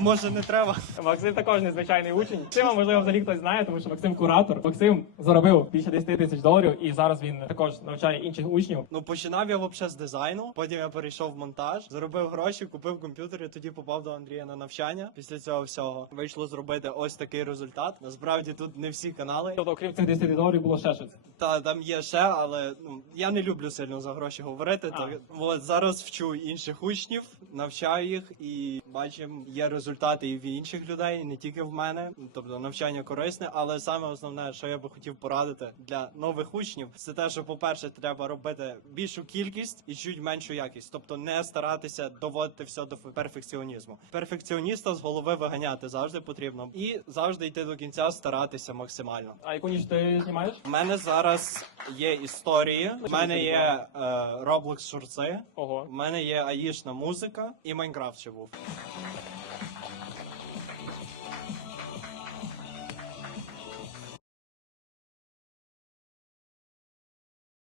Може не треба. Максим також незвичайний учень. Максима, можливо, взагалі хтось знає, тому що Максим куратор. Максим заробив більше 10 тисяч доларів, і зараз він також навчає інших учнів. Ну починав я взагалі з дизайну. Потім я перейшов в монтаж, заробив гроші, купив комп'ютер і тоді попав до Андрія на навчання. Після цього всього вийшло зробити ось такий результат. Насправді тут не всі канали. Тобто, окрім цих 10 доларів, було ще щось. Та там є ще, але ну я не люблю сильно за гроші говорити. А. То от зараз вчу інших учнів, навчаю їх і бачимо, є результати і в інших людей, і не тільки в мене. Тобто навчання корисне, але саме основне, що я би хотів порадити для нових учнів, це те, що, по-перше, треба робити більшу кількість і чуть меншу якість. Тобто не старатися доводити все до перфекціонізму. Перфекціоніста з голови виганяти завжди потрібно, і завжди йти до кінця, старатися максимально. А яку ніч ти знімаєш? У мене зараз є історії. У мене є е, Roblox шорти, Ого. у мене є аїшна музика і Майнкрафт ще був.